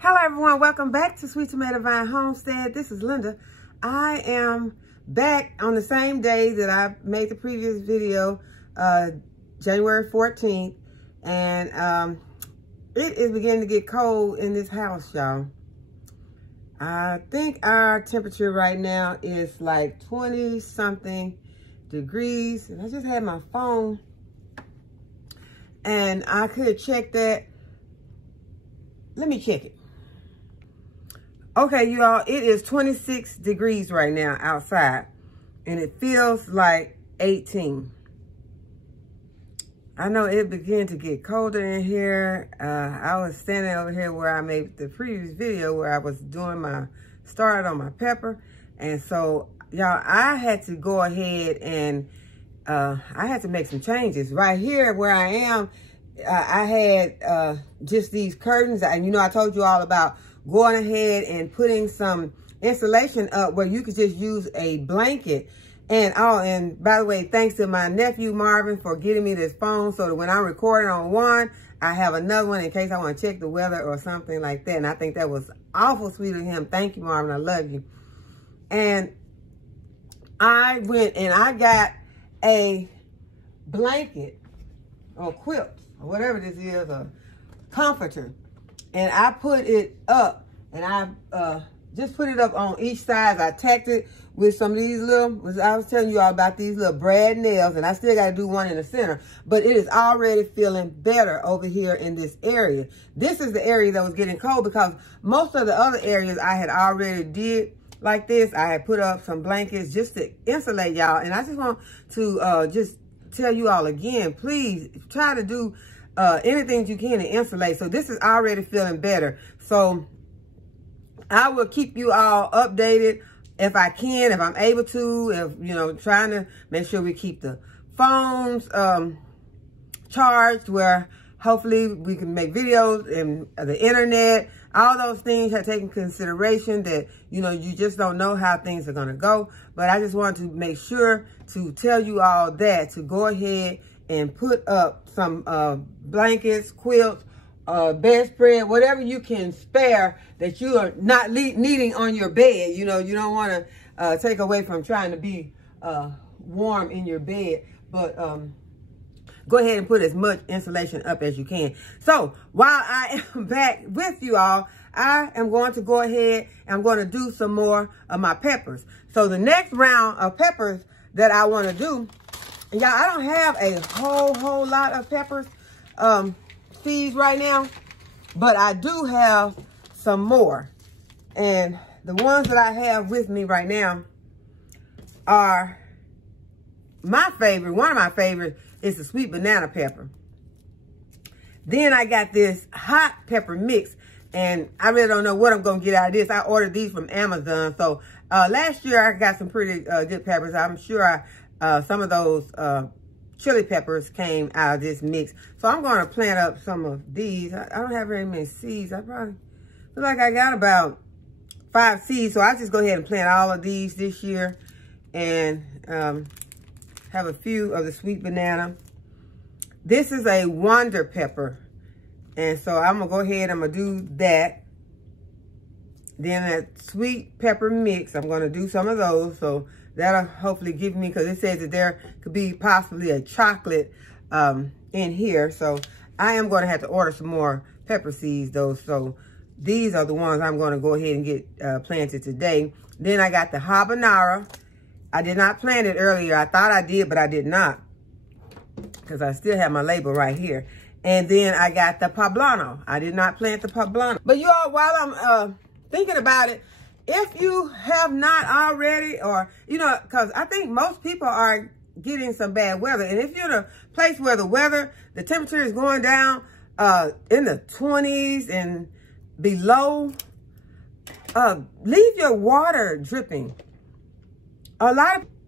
Hello everyone, welcome back to Sweet Tomato Vine Homestead. This is Linda. I am back on the same day that I made the previous video, January 14th. And it is beginning to get cold in this house, y'all. I think our temperature right now is like 20 something degrees. And I just had my phone and I could check that. Let me check it. Okay, you all, it is 26 degrees right now outside, and it feels like 18. I know it began to get colder in here. I was standing over here where I made the previous video where I was doing my start on my pepper. And so, y'all, I had to go ahead and I had to make some changes. Right here where I am, I had just these curtains. And you know, I told you all about going ahead and putting some insulation up where you could just use a blanket. And oh, and by the way, thanks to my nephew Marvin for getting me this phone so that when I'm recording on one, I have another one in case I want to check the weather or something like that. And I think that was awful sweet of him. Thank you, Marvin. I love you. And I went and I got a blanket or quilt or whatever this is, a comforter. And I put it up, and I just put it up on each side. I tacked it with some of these little, I was telling you all about these little brad nails, and I still got to do one in the center. But it is already feeling better over here in this area. This is the area that was getting cold because most of the other areas I had already did like this. I had put up some blankets just to insulate y'all. And I just want to just tell you all again, please try to do anything you can to insulate. So this is already feeling better. So I will keep you all updated if I can, if I'm able to, if, you know, trying to make sure we keep the phones charged where hopefully we can make videos and the internet. All those things have taken consideration that, you know, you just don't know how things are going to go. But I just want to make sure to tell you all that, to go ahead and put up some blankets, quilts, bedspread, whatever you can spare that you are not needing on your bed. You know, you don't want to take away from trying to be warm in your bed. But go ahead and put as much insulation up as you can. So while I am back with you all, I am going to go ahead and I'm going to do some more of my peppers. So the next round of peppers that I want to do, and y'all, I don't have a whole lot of peppers seeds right now, but I do have some more. And the ones that I have with me right now are my favorite. One of my favorites is the sweet banana pepper. Then I got this hot pepper mix, and I really don't know what I'm going to get out of this. I ordered these from Amazon. So last year I got some pretty good peppers. I'm sure some of those chili peppers came out of this mix. So I'm going to plant up some of these. I don't have very many seeds. I probably feel like I got about 5 seeds. So I'll just go ahead and plant all of these this year. And have a few of the sweet banana. This is a wonder pepper. And so I'm going to go ahead, I'm going to do that. Then that sweet pepper mix, I'm going to do some of those. So that'll hopefully give me, because it says that there could be possibly a chocolate in here. So I am going to have to order some more pepper seeds though. So these are the ones I'm going to go ahead and get planted today. Then I got the habanero. I did not plant it earlier. I thought I did, but I did not, because I still have my label right here. And then I got the poblano. I did not plant the poblano. But you all, while I'm thinking about it, if you have not already, or, you know, because I think most people are getting some bad weather. And if you're in a place where the temperature is going down in the 20s and below, leave your water dripping.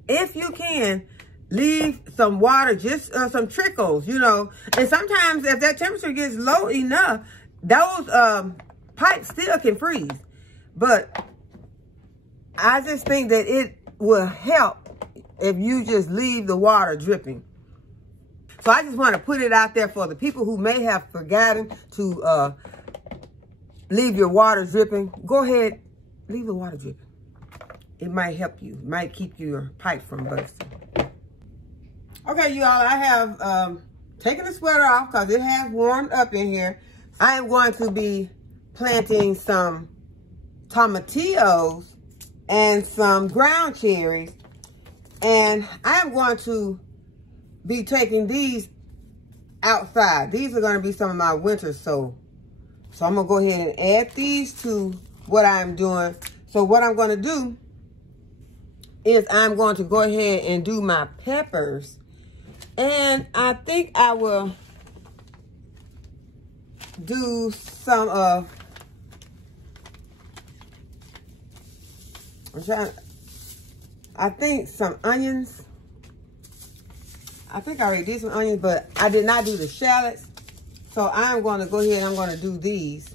If you can, leave some water, just some trickles, you know. And sometimes if that temperature gets low enough, those pipes still can freeze. But I just think that it will help if you just leave the water dripping. So I just want to put it out there for the people who may have forgotten to leave your water dripping, go ahead, leave the water dripping. It might help you. It might keep your pipe from bursting. Okay, you all, I have taken the sweater off because it has warmed up in here. I am going to be planting some tomatillos and some ground cherries. And I am going to be taking these outside. These are going to be some of my winter sow. So I'm going to go ahead and add these to what I'm doing. So what I'm going to do is I'm going to go ahead and do my peppers. And I think I will do some of, I think some onions. I think I already did some onions, but I did not do the shallots. So I'm going to go ahead and I'm going to do these.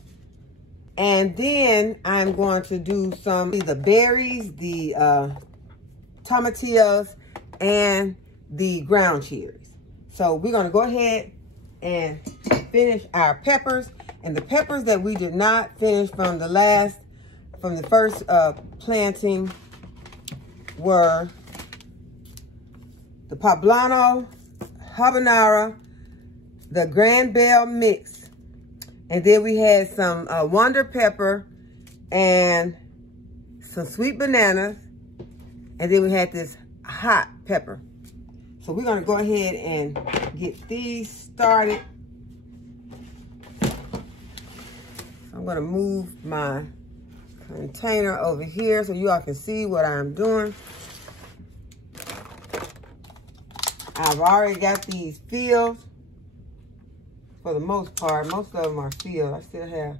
And then I'm going to do some of the berries, the tomatillos, and the ground cherries. So we're going to go ahead and finish our peppers. And the peppers that we did not finish from the first planting were the poblano, habanero, the grand bell mix, and then we had some wonder pepper and some sweet bananas, and then we had this hot pepper. So we're going to go ahead and get these started. So I'm going to move my container over here so you all can see what I'm doing. I've already got these filled for the most part. Most of them are filled. I still have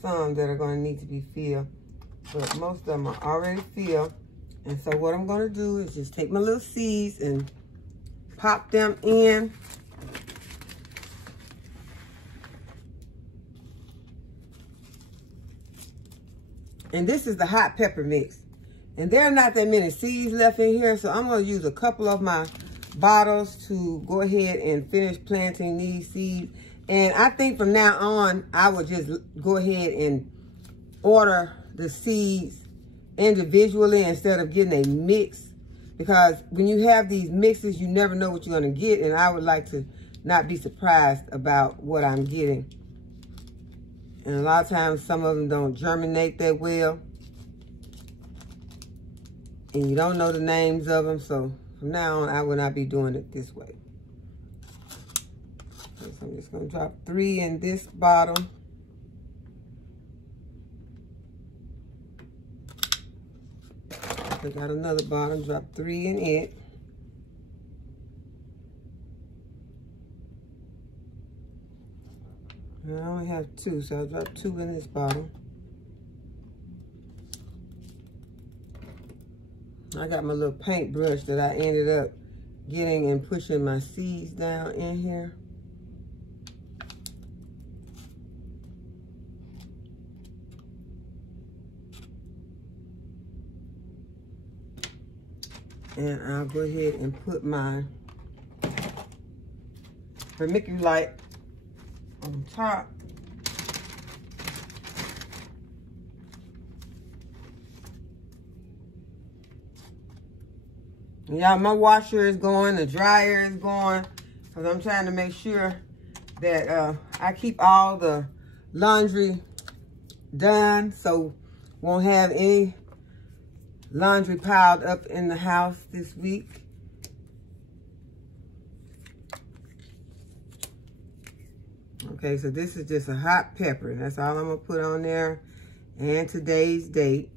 some that are going to need to be filled, but most of them are already filled. And so what I'm going to do is just take my little seeds and pop them in. And this is the hot pepper mix. And there are not that many seeds left in here, so I'm going to use a couple of my bottles to go ahead and finish planting these seeds. And I think from now on, I will just go ahead and order the seeds individually instead of getting a mix. Because when you have these mixes, you never know what you're going to get. And I would like to not be surprised about what I'm getting. And a lot of times, some of them don't germinate that well. And you don't know the names of them. So from now on, I will not be doing it this way. So I'm just going to drop 3 in this bottle. I got another bottle, drop 3 in it. And I only have 2, so I'll drop 2 in this bottle. I got my little paintbrush that I ended up getting and pushing my seeds down in here. And I'll go ahead and put my vermiculite on top. Y'all, my washer is going, the dryer is going, because I'm trying to make sure that I keep all the laundry done, so won't have any laundry piled up in the house this week. Okay, so this is just a hot pepper. That's all I'm going to put on there. And today's date.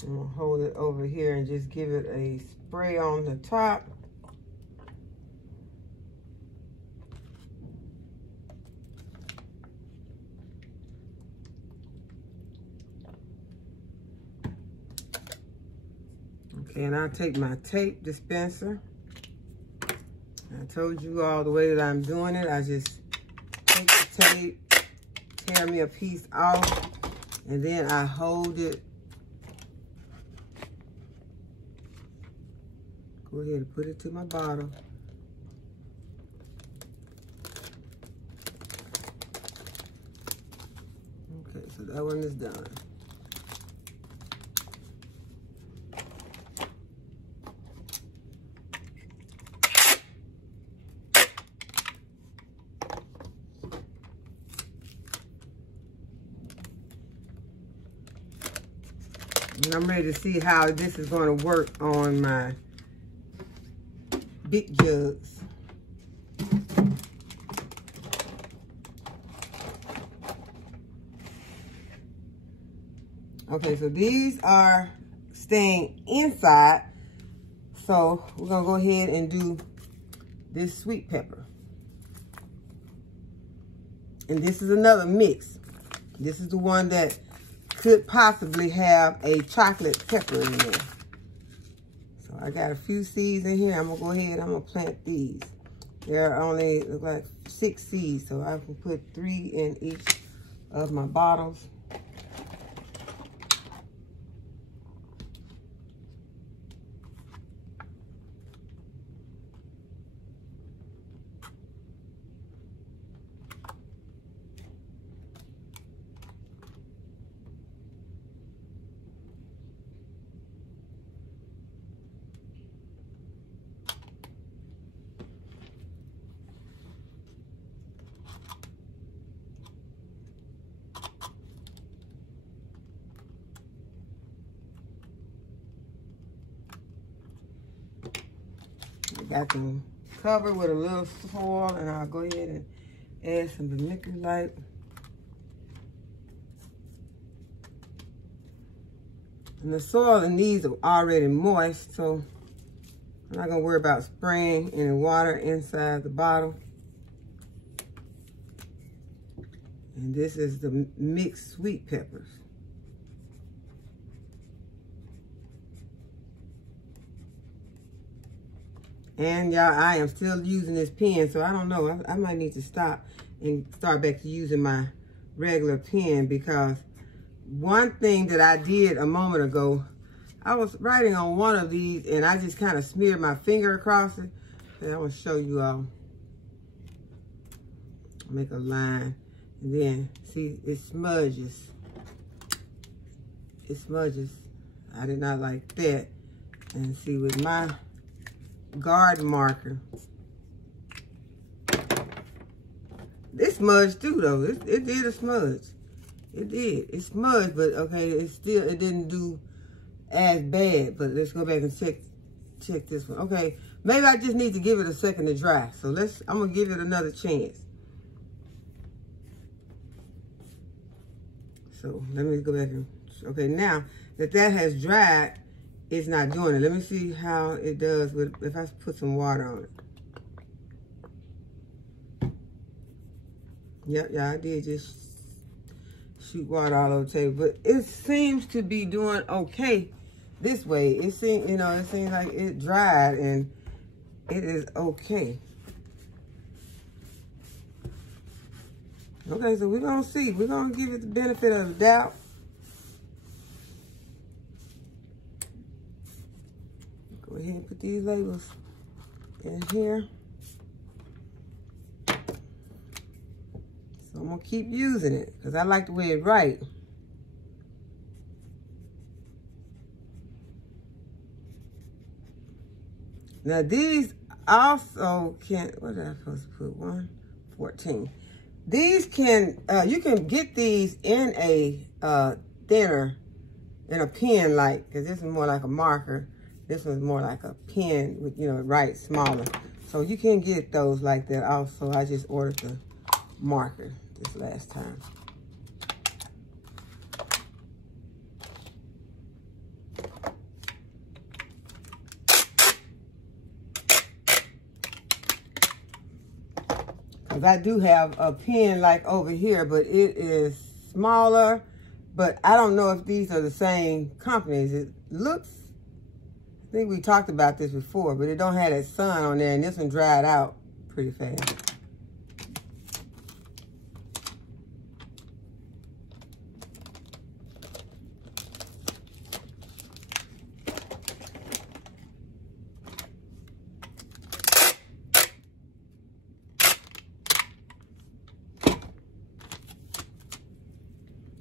I'm going to hold it over here and just give it a spray on the top. Okay, and I take my tape dispenser. I told you all the way that I'm doing it. I just take the tape, tear me a piece off, and then I hold it. Go ahead and put it to my bottle. Okay, so that one is done. And I'm ready to see how this is going to work on my big jugs. Okay, so these are staying inside. So we're going to go ahead and do this sweet pepper. And this is another mix. This is the one that could possibly have a chocolate pepper in there. So I got a few seeds in here. I'm gonna go ahead, I'm gonna plant these. There are only, look like 6 seeds, so I can put 3 in each of my bottles. Got them covered with a little soil, and I'll go ahead and add some vermiculite. And the soil in these are already moist, so I'm not gonna worry about spraying any water inside the bottle. And this is the mixed sweet peppers. And y'all, I am still using this pen, so I don't know. I might need to stop and start back to using my regular pen, because one thing that I did a moment ago, I was writing on one of these and I just kind of smeared my finger across it. And I want to show you all. Make a line, and then see, it smudges. It smudges. I did not like that. And see, with my guard marker, it smudged too though. It did a smudge. It did. It smudged, but okay, it didn't do as bad. But let's go back and check this one. Okay, maybe I just need to give it a second to dry. So I'm gonna give it another chance. So let me go back and, okay, now that has dried, it's not doing it. Let me see how it does with, if I put some water on it. Yep, yeah, I did just shoot water all over the table, but it seems to be doing okay this way. It seems, it seems like it dried and it is okay. Okay, so we're gonna see. We're gonna give it the benefit of the doubt. Go ahead and put these labels in here. So I'm gonna keep using it because I like the way it writes. Now these also can, what did I supposed to put? 114. These can, you can get these in a thinner, in a pen, like, because this is more like a marker. This one's more like a pen with, it writes smaller. So you can get those like that also. I just ordered the marker this last time. Because I do have a pen like over here, but it is smaller. But I don't know if these are the same companies. It looks I think we talked about this before, but it don't have that sun on there, and this one dried out pretty fast.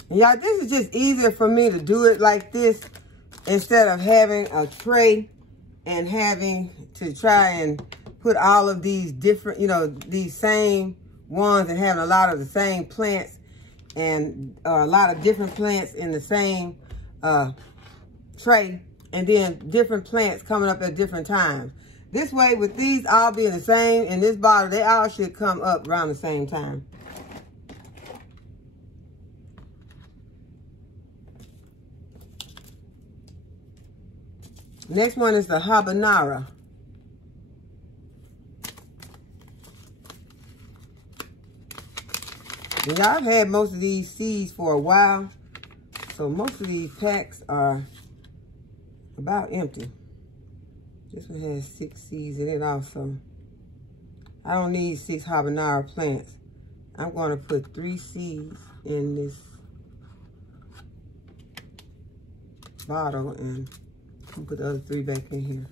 Y'all, this is just easier for me to do it like this instead of having a tray and having to try and put all of these different, you know, these same ones and having a lot of the same plants and a lot of different plants in the same tray, and then different plants coming up at different times. This way, with these all being the same in this bottle, they all should come up around the same time. Next one is the habanero. And y'all have had most of these seeds for a while, so most of these packs are about empty. This one has 6 seeds in it also. I don't need 6 habanero plants. I'm going to put 3 seeds in this bottle and put the other 3 back in here.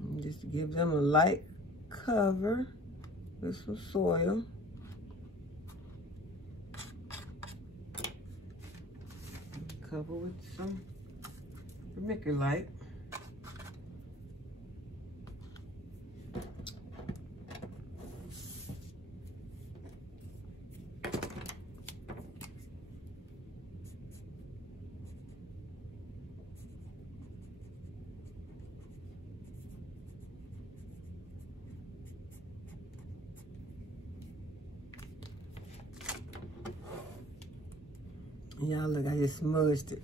And just to give them a light cover with some soil. Cover with some vermiculite. Y'all look, I just smudged it.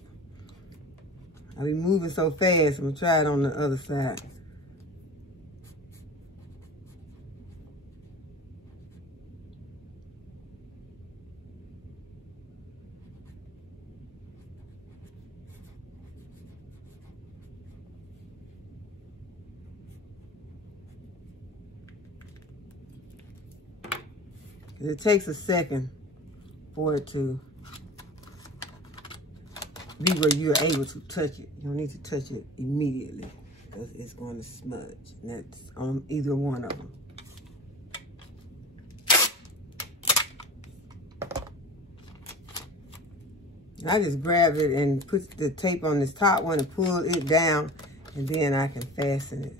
I be moving so fast, I'm gonna try it on the other side. It takes a second for it to be where you're able to touch it. You don't need to touch it immediately because it's going to smudge. And that's on either one of them. And I just grab it and put the tape on this top one and pull it down, and then I can fasten it.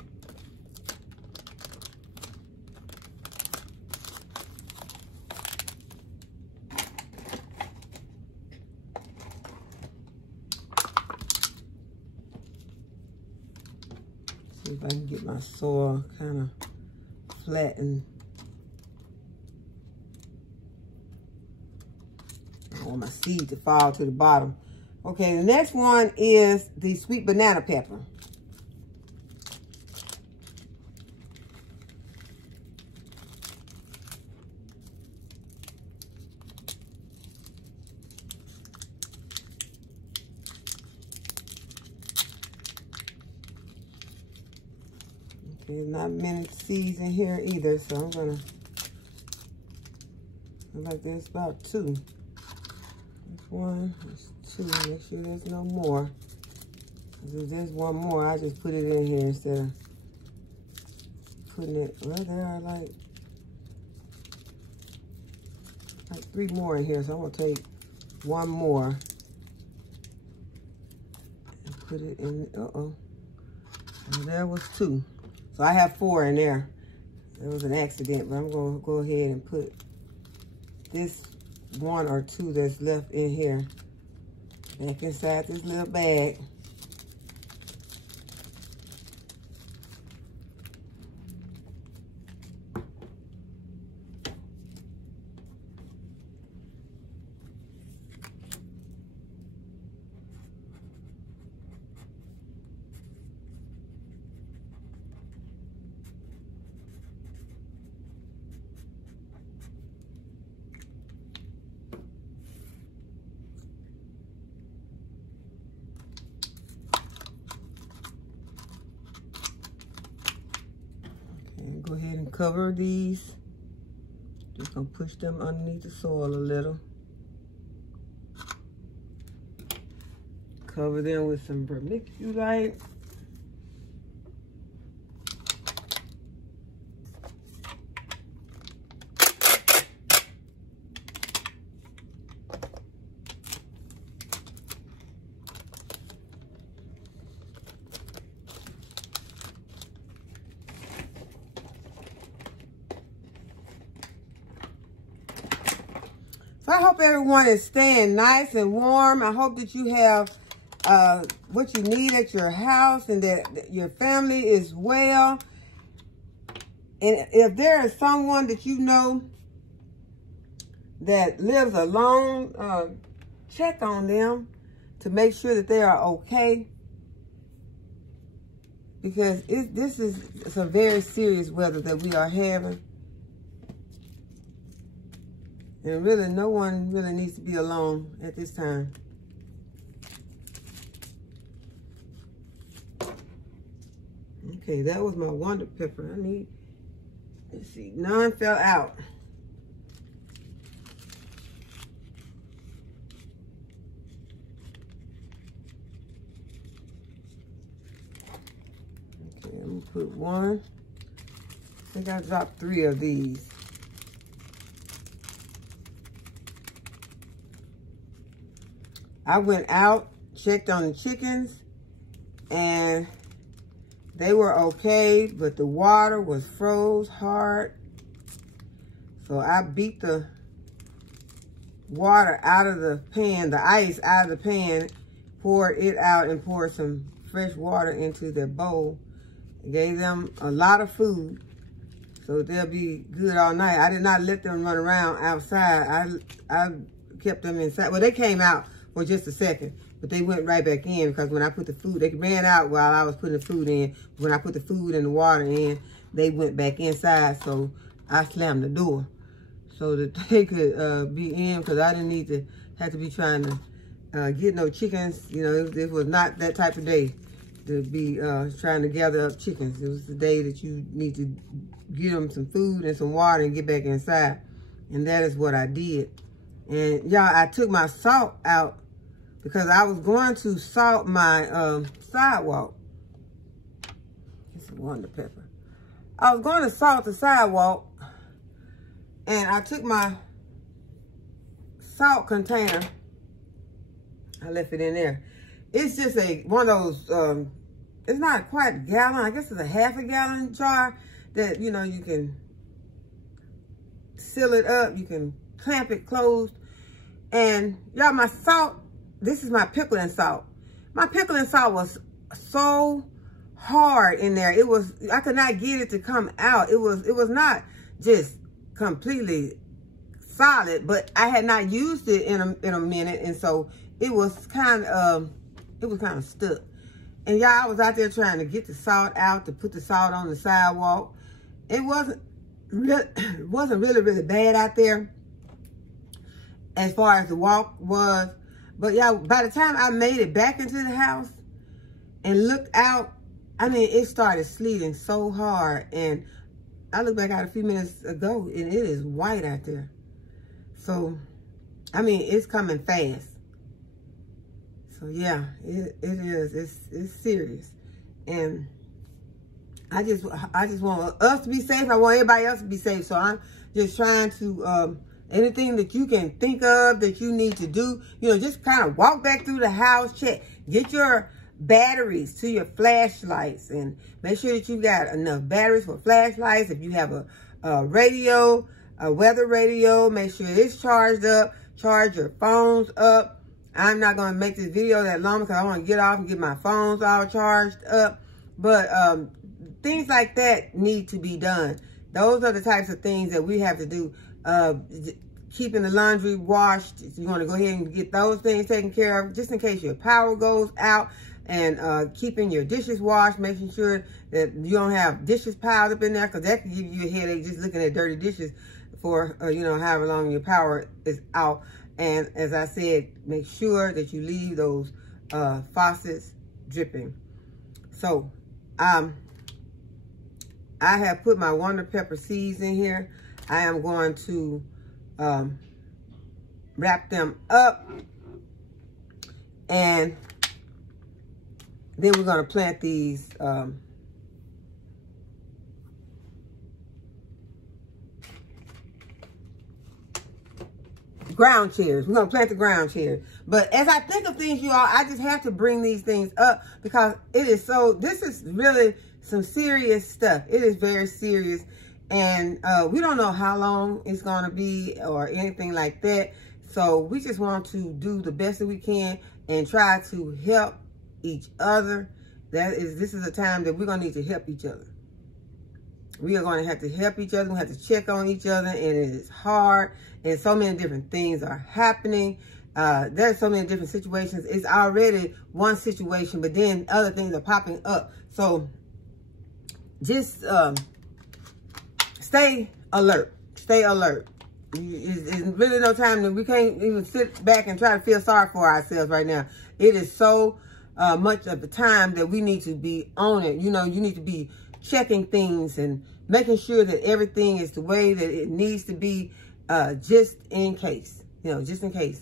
See if I can get my soil kind of flattened. I want my seed to fall to the bottom. Okay, the next one is the sweet banana pepper. There's not many seeds in here either, so I'm gonna, like there's about 2. There's 1, there's 2, make sure there's no more. If there's one more, I just put it in here instead of putting it, well, there are like 3 more in here, so I'm gonna take 1 more and put it in, well, there was 2. So I have 4 in there. It was an accident, but I'm going to go ahead and put this 1 or 2 that's left in here back inside this little bag. cover these. Just gonna push them underneath the soil a little. Cover them with some vermiculite. So I hope everyone is staying nice and warm. I hope that you have what you need at your house and that your family is well. And if there is someone that you know that lives alone, check on them to make sure that they are okay. Because this is some very serious weather that we are having. And really, no one really needs to be alone at this time. Okay, that was my wonder pepper. Let's see, none fell out. Okay, I'm gonna put one. I think I dropped 3 of these. I went out, checked on the chickens, and they were okay, but the water was froze hard. So I beat the water out of the pan, the ice out of the pan, poured it out and poured some fresh water into their bowl. Gave them a lot of food, so they'll be good all night. I did not let them run around outside. I kept them inside. Well, they came out for just a second, but they went right back in because when I put the food, they ran out while I was putting the food in. When I put the food and the water in, they went back inside, so I slammed the door so that they could be in, because I didn't need to have to be trying to get no chickens. You know, this was not that type of day to be trying to gather up chickens. It was the day that you need to give them some food and some water and get back inside. And that is what I did. And y'all, I took my salt out because I was going to salt my sidewalk. It's a wonder pepper. I was going to salt the sidewalk, and I took my salt container. I left it in there. It's just one of those, it's not quite a gallon. I guess it's a half a gallon jar that, you know, you can seal it up. You can clamp it closed. And y'all, my salt, this is my pickling salt. My pickling salt was so hard in there. It was, I could not get it to come out. It was not just completely solid, but I had not used it in a minute, and so it was kind of stuck. And y'all, I was out there trying to get the salt out, to put the salt on the sidewalk. It wasn't really bad out there as far as the walk was. But y'all, by the time I made it back into the house and looked out, I mean, it started sleeting so hard. And I looked back out a few minutes ago, and it is white out there. So, I mean, it's coming fast. So yeah, it is. It's serious. And I just want us to be safe. I want everybody else to be safe. So I'm just trying to, anything that you can think of that you need to do, you know, just kind of walk back through the house, check, get your batteries to your flashlights, and make sure that you got enough batteries for flashlights. If you have a radio, a weather radio, make sure it's charged up. Charge your phones up. I'm not going to make this video that long because I want to get off and get my phones all charged up. But things like that need to be done. Those are the types of things that we have to do. Keeping the laundry washed. You want to go ahead and get those things taken care of just in case your power goes out. And keeping your dishes washed, making sure that you don't have dishes piled up in there, because that can give you a headache just looking at dirty dishes for, you know, however long your power is out. And as I said, make sure that you leave those faucets dripping. So, I I have put my wonder pepper seeds in here. I am going to wrap them up, and then we're going to plant these ground cherries. We're going to plant the ground cherries. But as I think of things, you all, I just have to bring these things up because it is so, this is really some serious stuff. It is very serious. And we don't know how long it's going to be or anything like that. So we just want to do the best that we can and try to help each other. This is a time that we're going to need to help each other. We are going to have to help each other. We have to check on each other, and it is hard. And so many different things are happening. There's so many different situations. It's already one situation, but then other things are popping up. So just stay alert. Stay alert. It's really no time that we can't even sit back and try to feel sorry for ourselves right now. It is so much of the time that we need to be on it. You know, you need to be checking things and making sure that everything is the way that it needs to be, just in case. You know, just in case.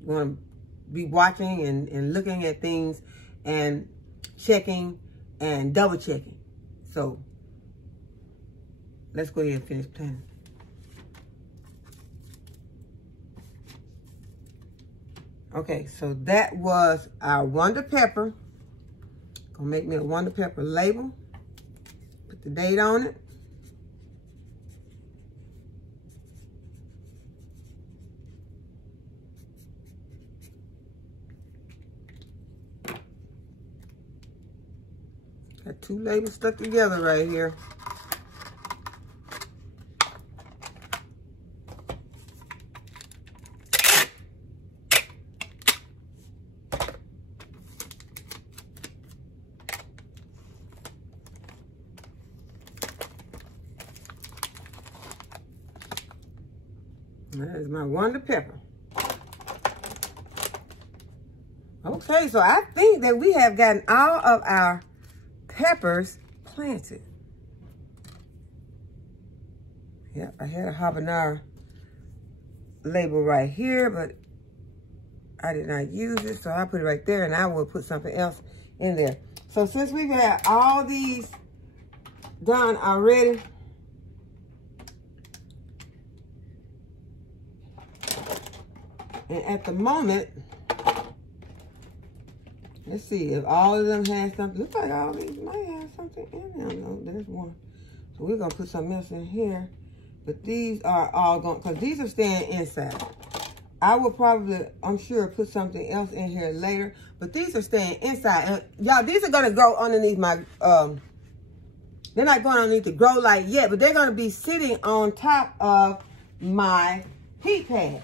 You want to be watching and looking at things and checking and double checking. So let's go ahead and finish planting. Okay, so that was our wonder pepper. Gonna make me a wonder pepper label. Put the date on it. Got two labels stuck together right here. That is my wonder pepper. Okay, so I think that we have gotten all of our peppers planted. Yep, I had a habanero label right here, but I did not use it, so I put it right there, and I will put something else in there. So since we've had all these done already, and at the moment, let's see if all of them have something. Looks like all these might have something in them. No, there's one. So we're going to put something else in here. But these are all going, because these are staying inside. I will probably, I'm sure, put something else in here later. But these are staying inside. And y'all, these are going to grow underneath my, they're not going underneath the grow light yet, but they're going to be sitting on top of my heat pad.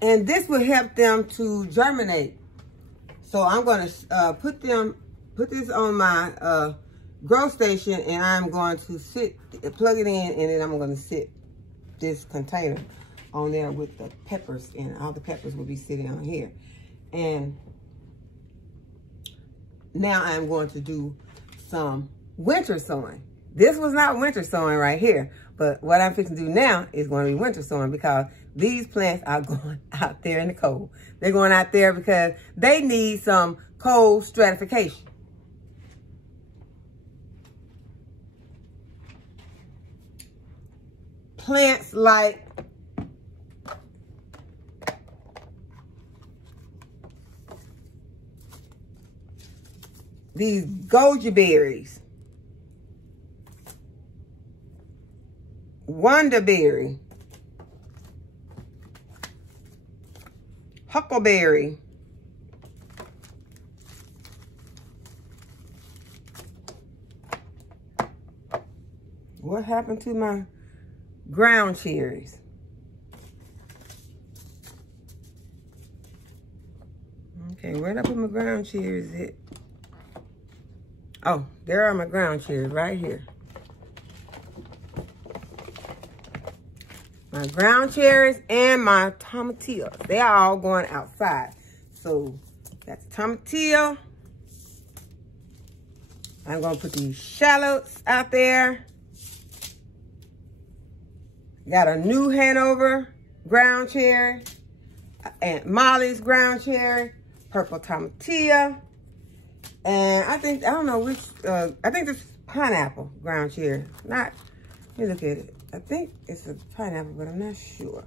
And this will help them to germinate. So I'm going to put this on my grow station, and I'm going to plug it in, and then I'm going to sit this container on there with the peppers, and all the peppers will be sitting on here. And now I'm going to do some winter sowing. This was not winter sowing right here, but what I'm fixing to do now is going to be winter sowing, because these plants are going out there in the cold. They're going out there because they need some cold stratification. Plants like these goji berries, wonderberry, huckleberry, what happened to my ground cherries? Okay, where did I put my ground cherries at? Oh, there are my ground cherries right here. My ground cherries and my tomatillos. They are all going outside. So that's tomatillo. I'm gonna put these shallots out there. Got a new Hanover ground cherry, Aunt Molly's ground cherry, purple tomatillo, and I don't know which, I think this is pineapple ground cherry. Not, let me look at it. I think it's a pineapple, but I'm not sure.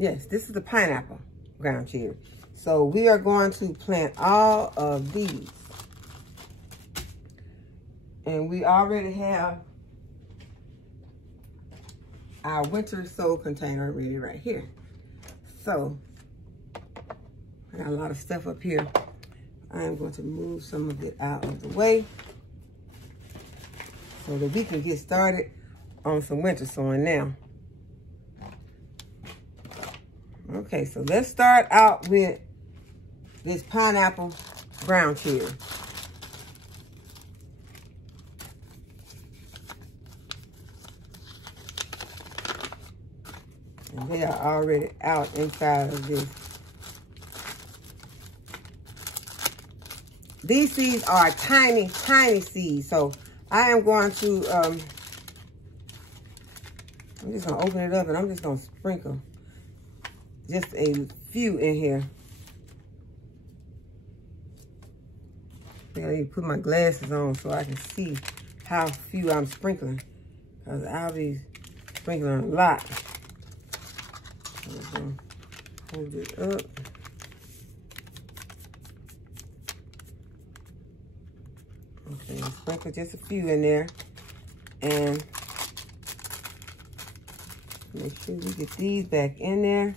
Yes, this is the pineapple ground cherry. So we are going to plant all of these. And we already have our winter sow container ready right here. So I got a lot of stuff up here. I am going to move some of it out of the way so that we can get started on some winter sowing now. Okay, so let's start out with this pineapple ground cherry. And they are already out inside of this. These seeds are tiny, tiny seeds. So I am going to, I'm just going to open it up and I'm just going to sprinkle just a few in here. I think I need to put my glasses on so I can see how few I'm sprinkling, because I'll be sprinkling a lot. I'm gonna hold it up. Okay, sprinkle just a few in there, and make sure we get these back in there.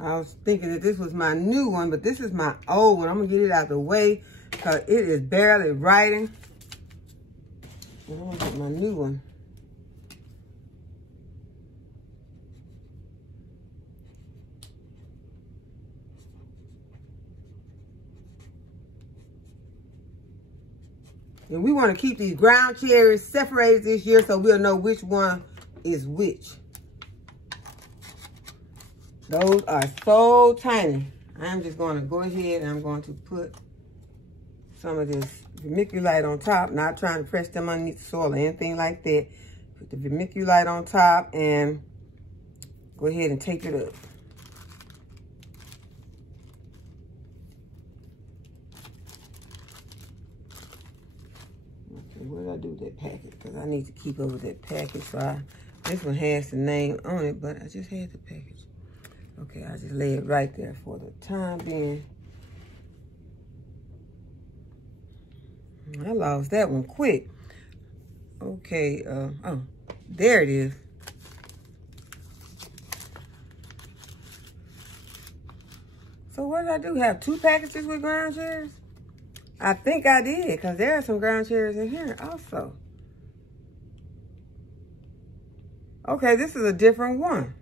I was thinking that this was my new one, but this is my old one. I'm gonna get it out of the way because it is barely writing. And I'm gonna get my new one. And we want to keep these ground cherries separated this year so we'll know which one is which. Those are so tiny. I'm just going to go ahead and I'm going to put some of this vermiculite on top. Not trying to press them underneath the soil or anything like that. Put the vermiculite on top and go ahead and take it up. Okay, what did I do with that packet? Because I need to keep over that packet. So this one has the name on it, but I just had the package. Okay, I just lay it right there for the time being. I lost that one quick. Okay, oh, there it is. So what did I do? Have 2 packages with ground cherries? I think I did, because there are some ground cherries in here also. Okay, this is a different one.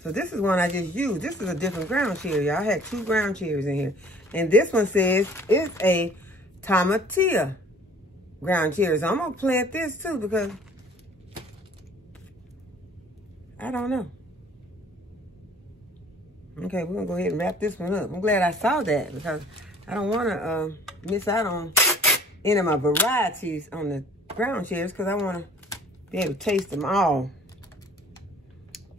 So this is one I just used. This is a different ground cherry, y'all. I had 2 ground cherries in here. And this one says it's a tomatillo ground cherry. So I'm going to plant this too because I don't know. Okay, we're going to go ahead and wrap this one up. I'm glad I saw that because I don't want to miss out on any of my varieties on the ground cherries because I want to be able to taste them all.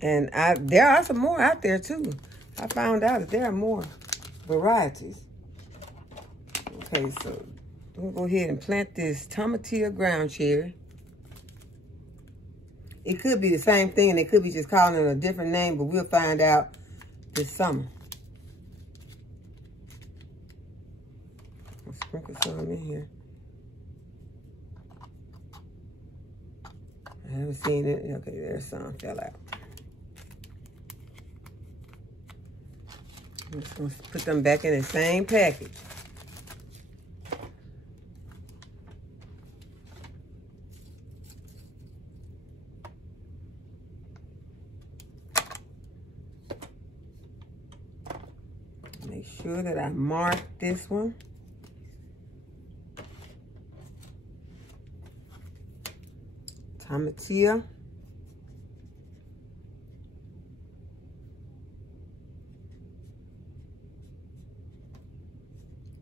And there are some more out there too. I found out that there are more varieties. Okay, so we'll go ahead and plant this tomatillo ground cherry. It could be the same thing and they could be just calling it a different name, but we'll find out this summer. I'll sprinkle some in here. I haven't seen it. Okay, there's some fell out. I'm just going to put them back in the same package. Make sure that I mark this one. Tomatillo.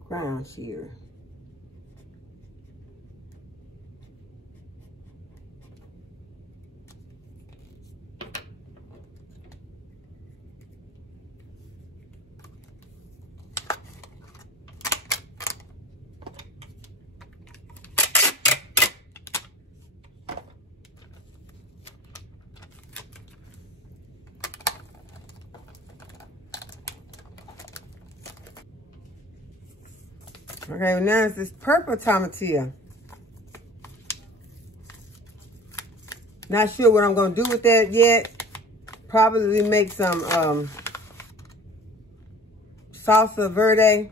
Ground cherry. Okay, well now it's this purple tomatillo. Not sure what I'm going to do with that yet. Probably make some salsa verde.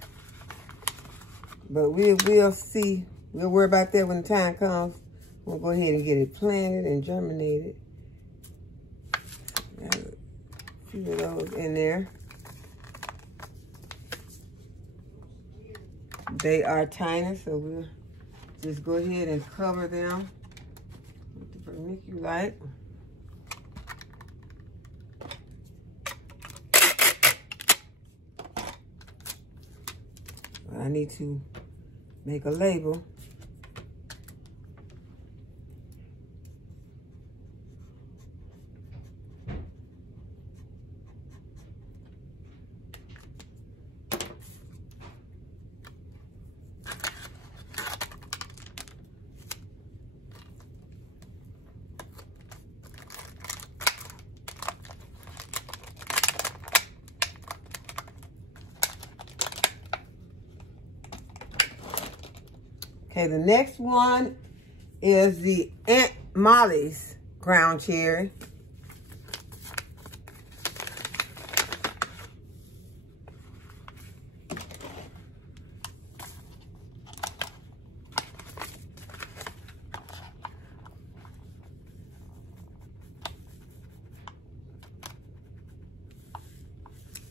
But we'll see. We'll worry about that when the time comes. We'll go ahead and get it planted and germinated. Got a few of those in there. They are tiny, so we'll just go ahead and cover them with the vermiculite. But I need to make a label. Okay, the next one is the Aunt Molly's ground cherry.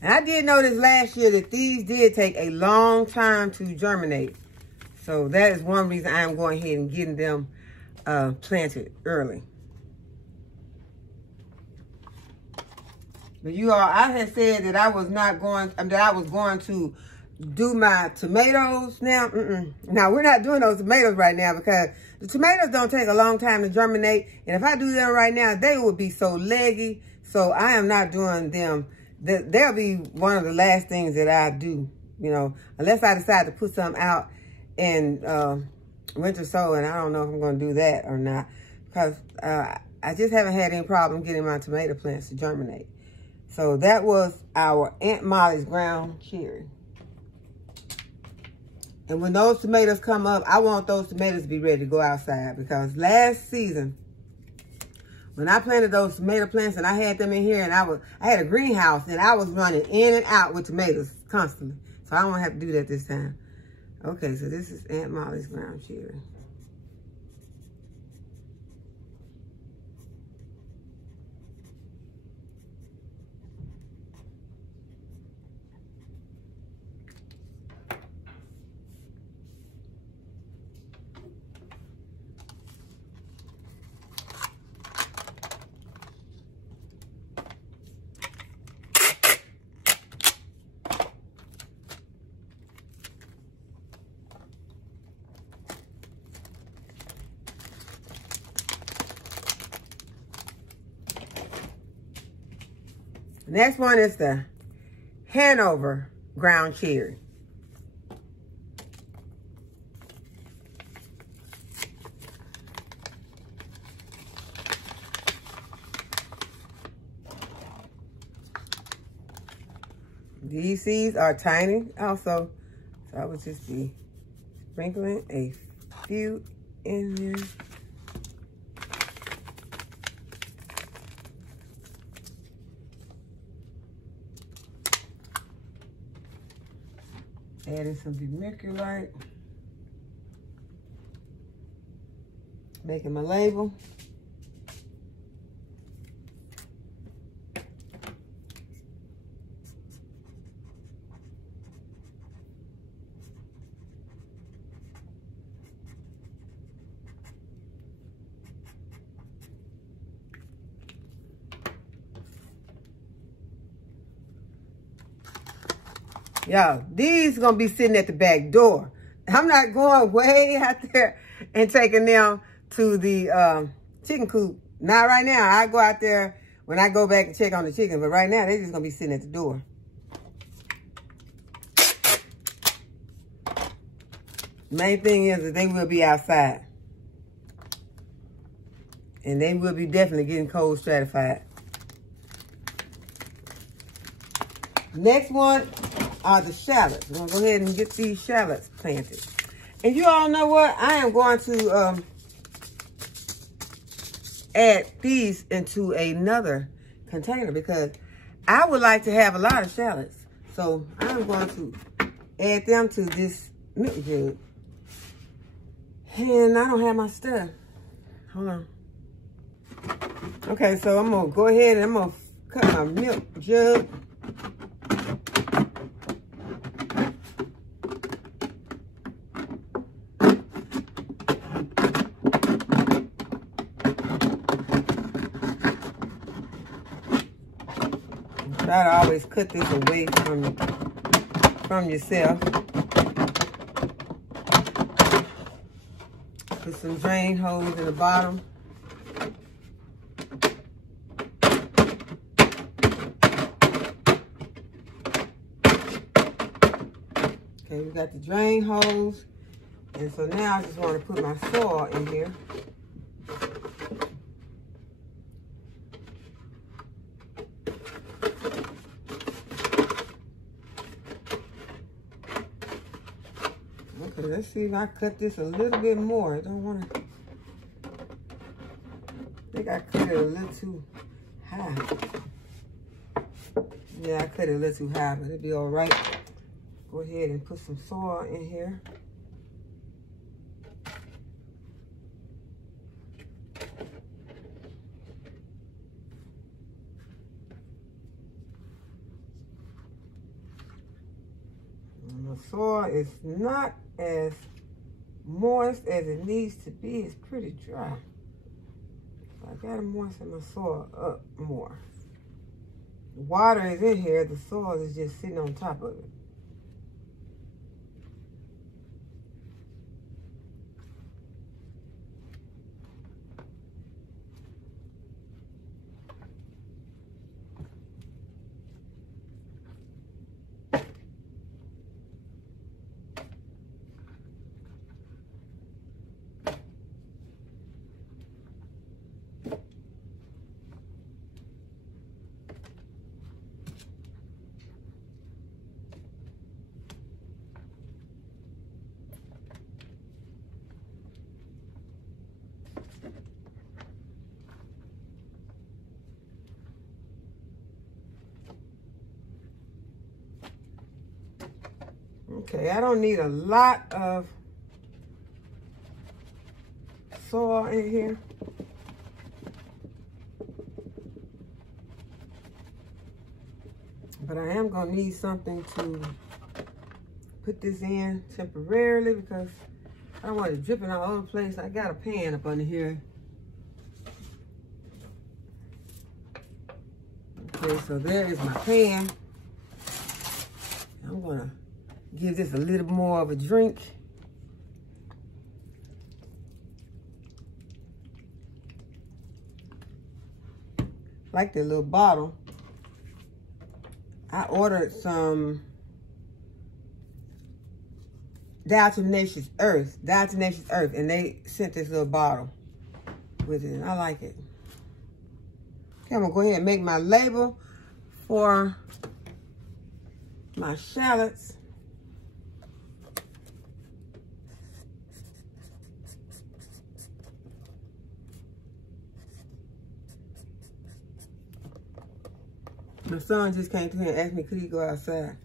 And I did notice last year that these did take a long time to germinate. So that is one reason I'm going ahead and getting them planted early. But you all, I had said that I was going to do my tomatoes now. Now we're not doing those tomatoes right now because the tomatoes don't take a long time to germinate. And if I do them right now, they would be so leggy. So I am not doing them. They'll be one of the last things that I do, you know, unless I decide to put some out in winter sowing. I don't know if I'm going to do that or not because I just haven't had any problem getting my tomato plants to germinate. So that was our Aunt Molly's ground cherry. And when those tomatoes come up, I want those tomatoes to be ready to go outside because last season, when I planted those tomato plants and I had them in here and I had a greenhouse and I was running in and out with tomatoes constantly. So I don't have to do that this time. Okay, so this is Aunt Molly's ground cherry. Next one is the Hanover ground cherry. These seeds are tiny also, so I would just be sprinkling a few in there. Adding some vermiculite. Making my label. Y'all, these gonna be sitting at the back door. I'm not going way out there and taking them to the chicken coop. Not right now. I go out there when I go back and check on the chicken. But right now, they just gonna be sitting at the door. Main thing is that they will be outside. And they will be definitely getting cold stratified. Next one are the shallots. We're going to go ahead and get these shallots planted. And you all know what? I am going to add these into another container because I would like to have a lot of shallots. So I'm going to add them to this milk jug. And I don't have my stuff. Hold on. Okay, so I'm going to go ahead and I'm going to cut my milk jug. Try to always cut this away from yourself. Put some drain holes in the bottom. Okay, we got the drain holes. And so now I just want to put my soil in here. Okay, let's see if I cut this a little bit more. I don't want to. I think I cut it a little too high. Yeah, I cut it a little too high, but it'll be all right. Go ahead and put some soil in here. And the soil is not as moist as it needs to be. It's pretty dry. So I gotta moisten my soil up more. The water is in here, the soil is just sitting on top of it. Okay, I don't need a lot of soil in here. But I am gonna need something to put this in temporarily because I don't want it dripping all over the place. I got a pan up under here. Okay, so there is my pan. I'm gonna give this a little more of a drink. Like the little bottle. I ordered some diatomaceous earth, and they sent this little bottle with it, and I like it. Okay, I'm gonna go ahead and make my label for my shallots. My son just came to me and asked me, could he go outside?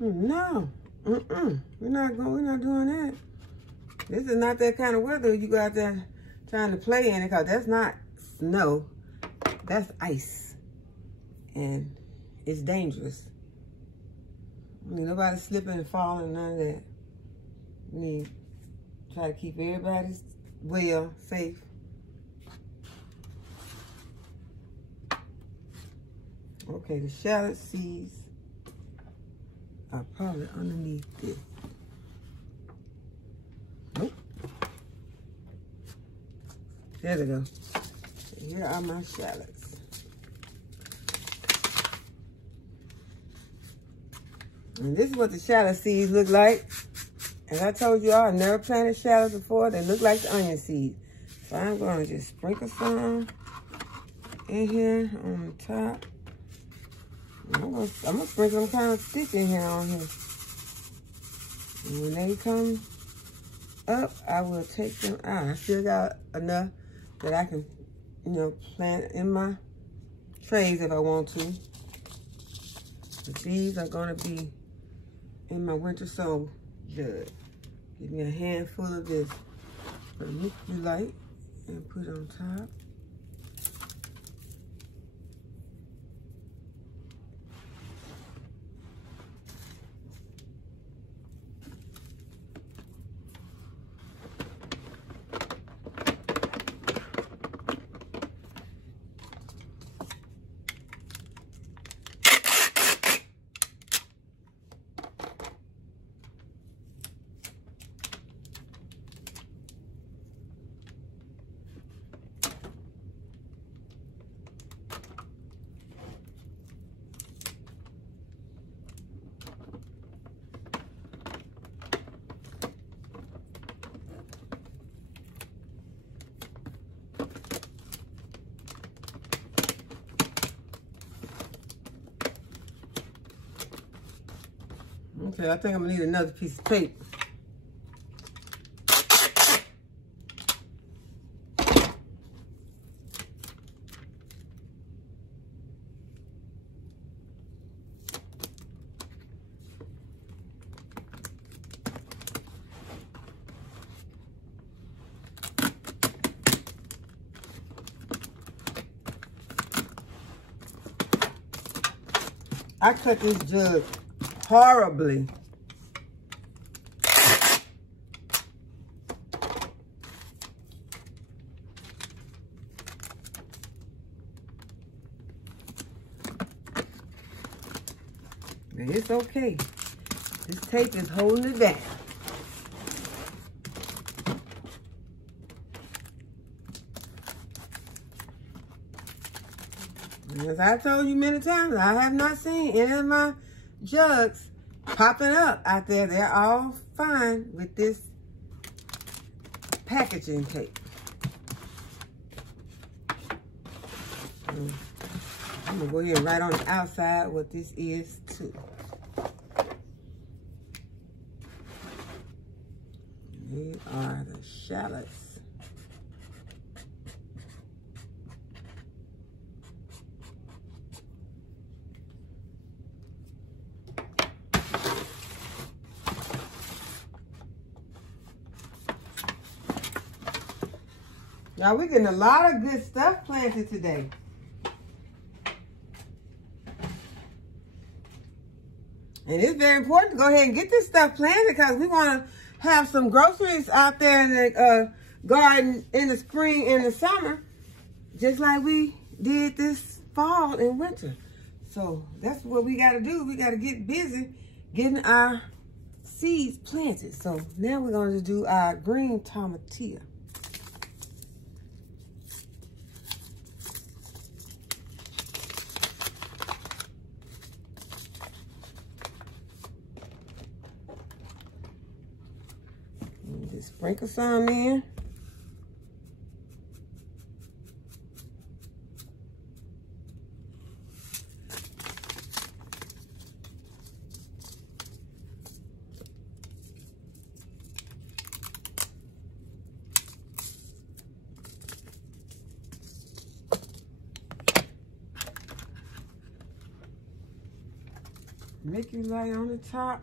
No, we're not doing that. This is not that kind of weather you go out there trying to play in it, because that's not snow, that's ice. And it's dangerous. I mean, nobody slipping and falling, none of that. We need to try to keep everybody well, safe. Okay, the shallot seeds are probably underneath this. Nope. There they go. Here are my shallots. And this is what the shallot seeds look like. As I told you all, I've never planted shallots before. They look like the onion seeds. So I'm going to just sprinkle some in here on the top. I'm gonna sprinkle them kind of thick in here on here. And when they come up, I will take them out. I still got enough that I can, you know, plant in my trays if I want to. But these are gonna be in my winter sow jug. Give me a handful of this vermiculite and put it on top. Okay, I think I'm gonna need another piece of tape. I cut this jug horribly. And it's okay. This tape is holding it down. As I told you many times, I have not seen any of my jugs popping up out there. They're all fine with this packaging tape. I'm gonna go ahead and write on the outside what this is too. These are the shallots. Now we're getting a lot of good stuff planted today. And it's very important to go ahead and get this stuff planted because we want to have some groceries out there in the garden in the spring and the summer, just like we did this fall and winter. So that's what we got to do. We got to get busy getting our seeds planted. So now we're going to do our green tomatillo. Just sprinkle some in. Make you light on the top.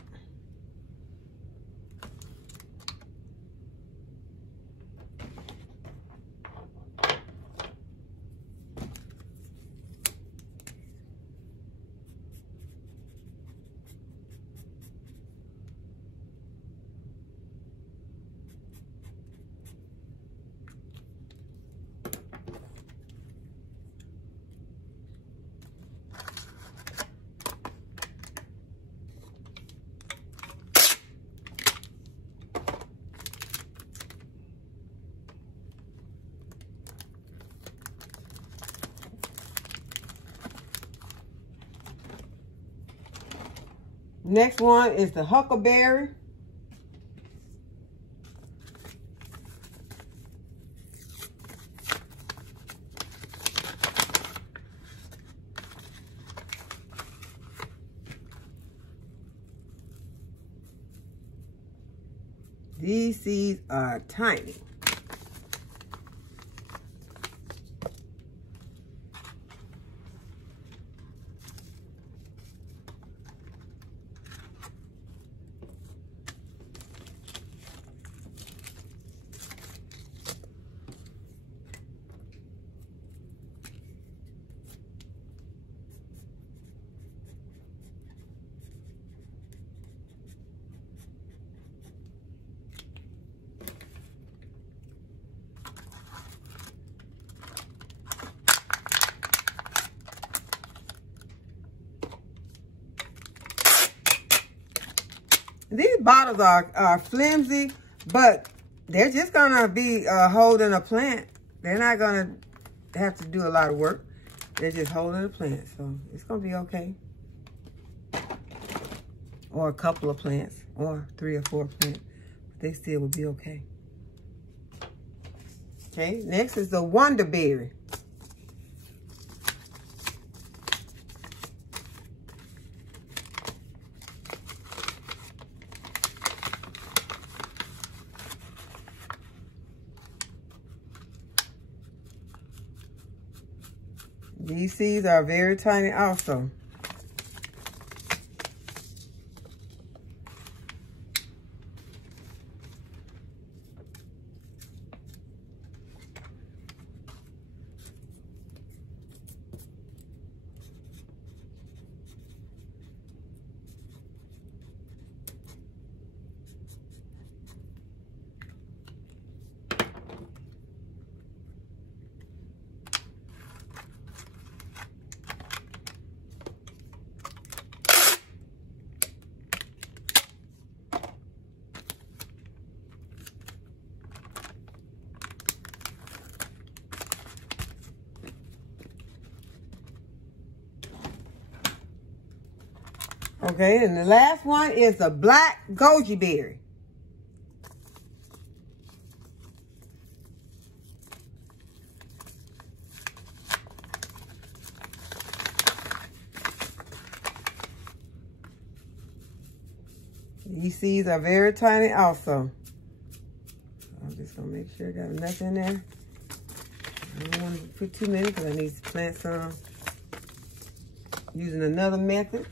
Next one is the huckleberry. These seeds are tiny. These bottles are flimsy, but they're just gonna be holding a plant. They're not gonna have to do a lot of work. They're just holding a plant, so it's gonna be okay. Or a couple of plants, or 3 or 4 plants. They still will be okay. Okay, next is the Wonderberry. These seeds are very tiny also. Okay, and the last one is the black goji berry. These seeds are very tiny also. I'm just gonna make sure I got enough in there. I don't want to put too many because I need to plant some using another method.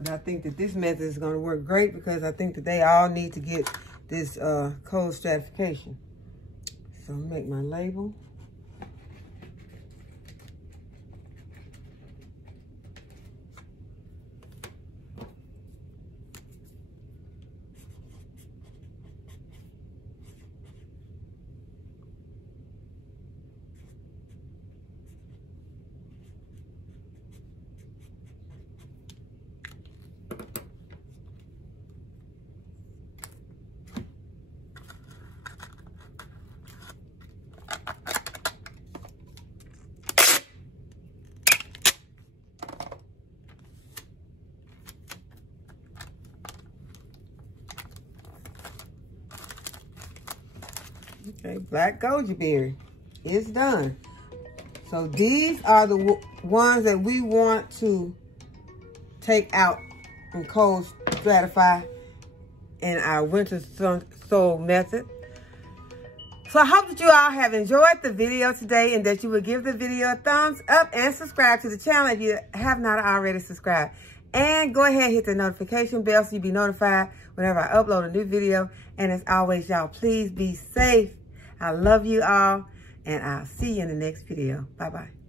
But I think that this method is going to work great because I think that they all need to get this cold stratification. So I'll make my label. Okay, black goji berry is done. So these are the ones that we want to take out and cold stratify in our winter sow method. So I hope that you all have enjoyed the video today and that you will give the video a thumbs up and subscribe to the channel if you have not already subscribed. And go ahead and hit the notification bell so you'll be notified whenever I upload a new video. And as always, y'all, please be safe. I love you all, and I'll see you in the next video. Bye-bye.